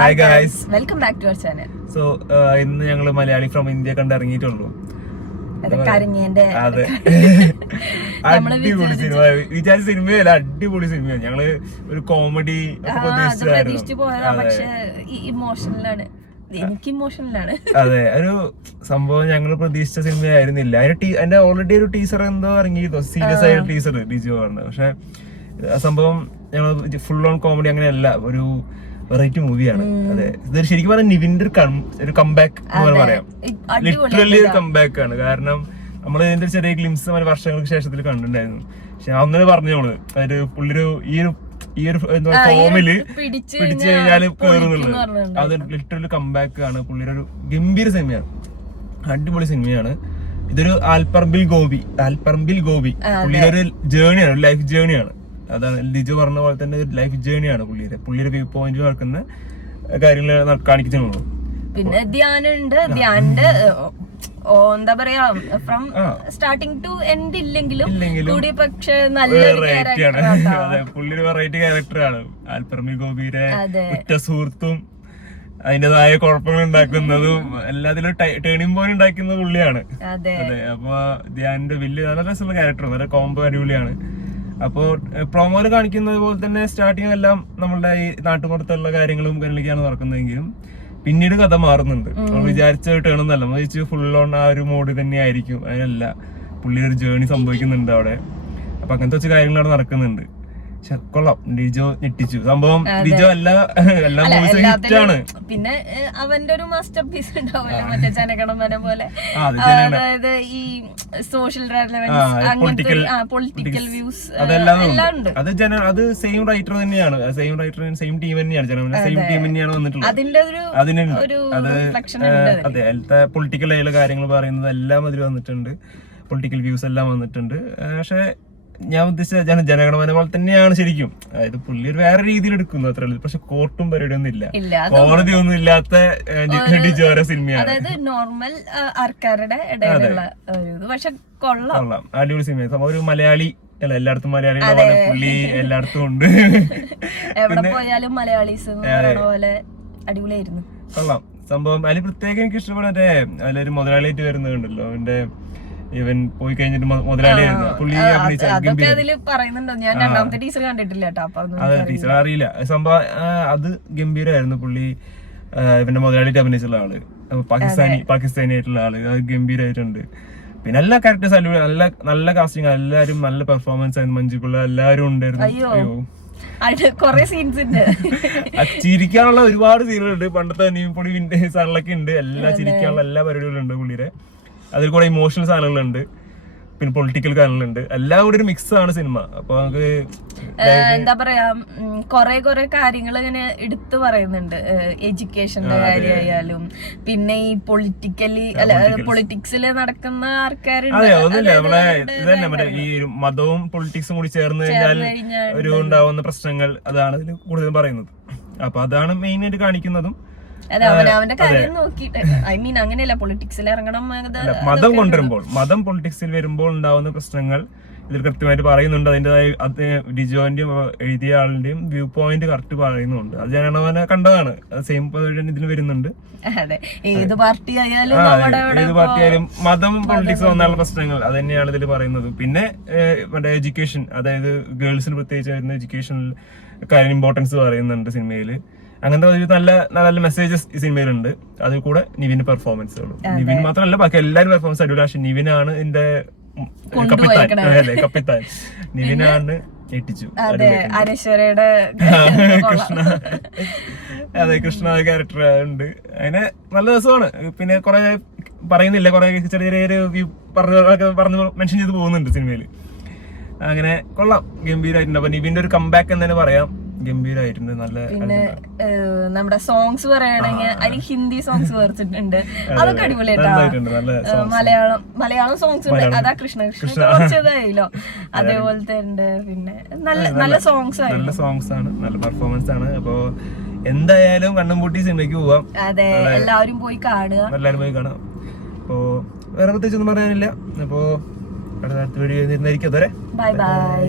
Hi guys, welcome back to our channel. So ഇന്ന് ഞങ്ങള് Malayali from India കണ്ട് ഇറങ്ങിയിട്ടുള്ളൂ. അതെ, അടിപൊളി സിനിമ. വിചാരിച്ച സിനിമയല്ല, അടിപൊളി സിനിമയാണ്. ഞങ്ങള് ഒരു കോമഡി ഒക്കെ പ്രതീക്ഷിച്ചു പോയതാ, പക്ഷെ ഇമോഷണലാണ്. എനിക്ക് ഇമോഷണലാണ്. അതെ, ഒരു സംഭവം ഞങ്ങൾ പ്രതീക്ഷിച്ച സിനിമയായിരുന്നില്ല. അതിന്റെ ഓൾറെഡി ഒരു ടീസർ എന്തോ ഇറങ്ങിയിരുന്നു, സീരിയസ് ആയ ടീസർ ഡിജോ ആണ്. പക്ഷെ സംഭവം ഞങ്ങൾ ഫുൾ ഓൺ കോമഡി അങ്ങനെയല്ല, ഒരു വെറൈറ്റി മൂവിയാണ്. അതെ, ഇത് ശരിക്കും പറഞ്ഞാൽ നിവിന്റെ ഒരു കംബാക്ക് എന്ന് പറയാം. ലിറ്ററലി ഒരു കംബാക്ക് ആണ്. കാരണം നമ്മള് ഇതിന്റെ ചെറിയ ഗ്ലിംസ് വർഷങ്ങൾക്ക് ശേഷത്തിൽ കണ്ടിട്ടുണ്ടായിരുന്നു. പക്ഷെ അന്നേ പറഞ്ഞോള് ഒരു പുള്ളിയൊരു ഈ ഒരു ഫോമില് പിടിച്ചു കഴിഞ്ഞാല് കേറുന്നുള്ളത്. അത് ലിറ്ററലി കംബാക്ക് ആണ്. പുള്ളിയുടെ ഒരു ഗംഭീര സിനിമയാണ്, അടിപൊളി സിനിമയാണ്. ഇതൊരു ആൽപ്പറമ്പിൽ ഗോപി പുള്ളിയുടെ ഒരു ജേണിയാണ്, ഒരു ലൈഫ് ജേണിയാണ്. അതാണ് ലിജോ പറഞ്ഞ പോലെ തന്നെ ഒരു ലൈഫ് ജേണിയാണ് പുള്ളിയുടെ വ്യൂ പോയിന്റ് നടക്കുന്ന കാര്യങ്ങൾ കാണിക്കുന്നു. പിന്നെ ധ്യാനുണ്ട്. ധ്യാനിന്റെ എന്താ പറയാ, ഫ്രം സ്റ്റാർട്ടിങ് ടു എൻഡ് ഇല്ലെങ്കിലും കൂടി പക്ഷെ നല്ലൊരു പുള്ളിയൊരു വെറൈറ്റി ക്യാരക്ടറാണ്. ആൽപ്പറമ്പിൽ ഗോപിയുടെ ഉറ്റ സുഹൃത്തും അതിന്റേതായ കുഴപ്പങ്ങൾ ഉണ്ടാക്കുന്നതും എല്ലാത്തിലും ടേണിംഗ് പോയിന്റ് ഉണ്ടാക്കുന്ന പുള്ളിയാണ്. അതെ, അപ്പൊ ധ്യാനിന്റെ വലിയ നല്ല രസമുള്ള ക്യാരക്ടർ, നല്ല കോംബോ അടിപൊളിയാണ്. അപ്പോ പ്രൊമോയില് കാണിക്കുന്നത് പോലെ തന്നെ സ്റ്റാർട്ടിങ് എല്ലാം നമ്മളുടെ ഈ നാട്ടുപുറത്തുള്ള കാര്യങ്ങളും കാര്യങ്ങളൊക്കെയാണ് നടക്കുന്നതെങ്കിലും പിന്നീട് കഥ മാറുന്നുണ്ട്. നമ്മൾ വിചാരിച്ച ടേണൊന്നല്ല, നമ്മൾ വിചാരിച്ചു ഫുൾ ഓൺ ആ ഒരു മോഡ് തന്നെ ആയിരിക്കും. അതിനല്ല, പുള്ളി ഒരു ജേണി സംഭവിക്കുന്നുണ്ട് അവിടെ. അപ്പൊ അങ്ങനത്തെ വെച്ച കാര്യങ്ങളവിടെ നടക്കുന്നുണ്ട്. കൊള്ളാം, ഡിജോ ഞെട്ടിച്ചു. സംഭവം ഡിജോ എല്ലാ മൂവീസും ഹിറ്റാണ്. പിന്നെ അവന്റെ ഒരു മാസ്റ്റർ പീസ് ഉണ്ടാവുമല്ലോ, മറ്റേ ജനഗണമന പോലെ. അതായത് ഈ സോഷ്യൽ പൊളിറ്റിക്കൽ വ്യൂസ് അതെല്ലാം ഉണ്ട്. അത് സെയിം റൈറ്റർ തന്നെയാണ്, സെയിം ടീം തന്നെയാണ്, സെയിം ടീം തന്നെയാണ് വന്നിട്ടുള്ളത്. അതിന്റെ അതെ, അതിലത്തെ പൊളിറ്റിക്കൽ ആയുള്ള കാര്യങ്ങൾ പറയുന്നത് എല്ലാം അതിൽ വന്നിട്ടുണ്ട്. പൊളിറ്റിക്കൽ വ്യൂസ് എല്ലാം വന്നിട്ടുണ്ട്. പക്ഷെ ഞാൻ ഉദ്ദേശിച്ച ജനഗണമന പോലെ തന്നെയാണ് ശരിക്കും. അതായത് പുള്ളി ഒരു വേറെ രീതിയിൽ എടുക്കുന്നു, അത്ര. പക്ഷെ കോർട്ടും പരിപാടിയൊന്നും ഇല്ല, കോടതി ഒന്നും ഇല്ലാത്ത സിനിമയാണ്. അതായത് നോർമൽ ആൾക്കാരുടെ ഇടയിലുള്ള പക്ഷെ കൊള്ളാം, അടിപൊളി സിനിമ. ഒരു മലയാളി അല്ല, എല്ലായിടത്തും മലയാളി പുള്ളി എല്ലായിടത്തും ഉണ്ട്. എവിടെ പോയാലും മലയാളീസ് പോലെ അടിപൊളിയായിരുന്നു. കൊള്ളാം സംഭവം. അതിൽ പ്രത്യേകം എനിക്ക് ഇഷ്ടപ്പെടാൻ അതിലൊരു മുതലാളിയായിട്ട് വരുന്നുണ്ടല്ലോ, അവന്റെ ഇവൻ പോയി കഴിഞ്ഞിട്ട് മുതലാളിയായിരുന്നു പുള്ളി. അതെ, ടീച്ചർ അറിയില്ല സംഭവം. അത് ഗംഭീരമായിരുന്നു. പുള്ളി ഇവന്റെ മുതലാളിയായിട്ട് അഭിനയിച്ചുള്ള ആള്, പാകിസ്ഥാനി ആയിട്ടുള്ള ആള്, അത് ഗംഭീരമായിട്ടുണ്ട്. പിന്നെ എല്ലാ ക്യാരക്ടേഴ്സ് നല്ല കാസ്റ്റിംഗ്, എല്ലാരും നല്ല പെർഫോമൻസ് ആയിരുന്നു. മഞ്ജുപിള്ള എല്ലാരും ഉണ്ടായിരുന്നു. ചിരിക്കാനുള്ള ഒരുപാട് സീനുകളുണ്ട്. പണ്ടത്തെ നീപ്പൊടി സാധനങ്ങളൊക്കെ ഉണ്ട്. ചിരിക്കാനുള്ള എല്ലാ പരിപാടികളും ഉണ്ട് പുള്ളിയുടെ. അതിൽ കൂടെ ഇമോഷണൽ സാധനങ്ങളുണ്ട്, പിന്നെ പൊളിറ്റിക്കൽ കാര്യങ്ങളുണ്ട്. എല്ലാം കൂടി ഒരു മിക്സ് ആണ് സിനിമ. അപ്പൊ നമുക്ക് എന്താ പറയാ, കൊറേ കാര്യങ്ങൾ ഇങ്ങനെ എടുത്തു പറയുന്നുണ്ട്. എഡ്യൂക്കേഷന്റെ കാര്യമായാലും, പിന്നെ ഈ പൊളിറ്റിക്സില് നടക്കുന്ന ആൾക്കാരുണ്ട്. അതെ, ഒന്നുമില്ല, നമ്മളെ ഇതന്നെ മറ്റേ ഈ മതവും പൊളിറ്റിക്സും കൂടി ചേർന്ന് കഴിഞ്ഞാൽ ഒരു ഉണ്ടാവുന്ന പ്രശ്നങ്ങൾ, അതാണ് ഇതിൽ കൂടുതലും പറയുന്നത്. അപ്പൊ അതാണ് മെയിൻ ആയിട്ട് കാണിക്കുന്നതും. അവന്റെ കാര്യം നോക്കിട്ട്, ഐ മീൻ അങ്ങനെയല്ല, പൊളിറ്റിക്സിൽ ഇറങ്ങണം. മതം പൊളിറ്റിക്സിൽ വരുമ്പോൾ ഉണ്ടാവുന്ന പ്രശ്നങ്ങൾ ഇതിൽ കൃത്യമായിട്ട് പറയുന്നുണ്ട്. അതിന്റേതായ ഡിജോന്റെയും എഴുതിയ ആളിന്റെയും വ്യൂ പോയിന്റ് കറക്റ്റ് പറയുന്നുണ്ട്. അത് ജനഗണമന കണ്ടതാണ്, സെയിം ഇതിൽ വരുന്നുണ്ട്. ഏത് പാർട്ടി ആയാലും മതം പൊളിറ്റിക്സ് വന്നുള്ള പ്രശ്നങ്ങൾ അത് തന്നെയാണ് ഇതിൽ പറയുന്നത്. പിന്നെ മറ്റേ എഡ്യൂക്കേഷൻ, അതായത് ഗേൾസിന് പ്രത്യേകിച്ച് വരുന്ന എഡ്യൂക്കേഷനിൽ കാര്യം ഇമ്പോർട്ടൻസ് പറയുന്നുണ്ട് സിനിമയിൽ. അങ്ങനത്തെ ഒരു നല്ല മെസ്സേജസ് ഈ സിനിമയിലുണ്ട്. അതിൽ കൂടെ നിവിന്റെ പെർഫോമൻസുകളും, നിവിൻ മാത്രമല്ല ബാക്കി എല്ലാവരും പെർഫോമൻസ് അടിപൊളി. പക്ഷെ നിവിനാണ് ഇതിന്റെ കപ്പിത്താൻ. നിവിനാണ് ഞെട്ടിച്ചു. കൃഷ്ണ ക്യാരക്ടർ ഉണ്ട്. അതിന് നല്ല രസമാണ്. പിന്നെ കുറെ പറയുന്നില്ല, കുറെ ചെറിയ ചെറിയ പറഞ്ഞു മെൻഷൻ ചെയ്ത് പോകുന്നുണ്ട് സിനിമയിൽ. അങ്ങനെ കൊള്ളാം, ഗംഭീരമായിട്ടുണ്ട്. അപ്പൊ നിവിന്റെ ഒരു കംബാക്ക് എന്ന് തന്നെ പറയാം. ഗംഭീരമായിട്ടുണ്ട്. നല്ല. പിന്നെ നമ്മുടെ സോങ്സ് പറയുകയാണെങ്കിൽ അതിൽ ഹിന്ദി സോങ്സ് വേർച്ചിട്ടുണ്ട്, അതൊക്കെ അടിപൊളിയായിട്ടാണ്. മലയാളം സോങ്സ് ഉണ്ട്, അതാ കൃഷ്ണ കുറച്ചതായില്ലോ, അതേപോലത്തെ ഉണ്ട്. പിന്നെ നല്ല സോങ്സ് ആണ്, നല്ല പെർഫോമൻസ് ആണ്. അപ്പൊ എന്തായാലും കണ്ണും പൂട്ടി സിനിമയ്ക്ക് പോവാം. അതെ, എല്ലാവരും പോയി കാണാം. അപ്പോ വേറെ പ്രത്യേകിച്ച് ഒന്നും പറയാനില്ല. അപ്പോ അടുത്ത വീഡിയോ ബൈ.